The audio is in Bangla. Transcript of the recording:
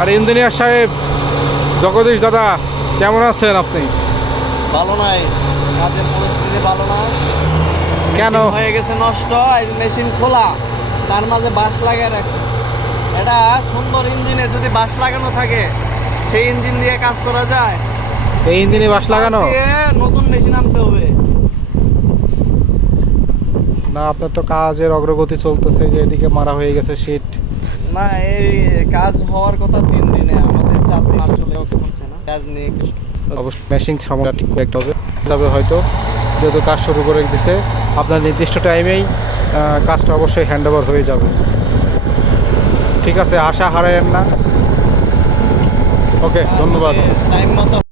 আর ইঞ্জিনিয়ার সাহেব জগদীশ দাদা, কেমন আছেন আপনি? ভালো নাই, কাজের পরিস্থিতি ভালো না। কেন? মেশিন হয়ে গেছে নষ্ট, এই মেশিন খোলা, তার মাঝে বাঁশ লাগিয়ে রাখছে। এটা সুন্দর ইঞ্জিনে যদি বাঁশ লাগানো থাকে, সেই ইঞ্জিন দিয়ে কাজ করা যায়। এই ইঞ্জিনে বাঁশ লাগানো? দিয়ে নতুন মেশিন আনতে হবে। না, আপনার তো কাজের অগ্রগতি চলতেছে, যে এদিকে মারা হয়ে গেছে শীট। না, এই কাজ হওয়ার কথা 3 দিনে, আমাদের 4 দিন আসলে হচ্ছে না। কাজ নিয়ে অবশ্যই মেশিন ছামলা ঠিক করে একটা হবে, তবে হয়তো যেহেতু কাজ শুরু করে দিছে, আপনার নির্দিষ্ট টাইমেই কাজটা অবশ্যই হ্যান্ড ওভার হয়ে যাবে। ঠিক আছে, আশা হারায়েন না। ওকে, ধন্যবাদ। টাইম মতো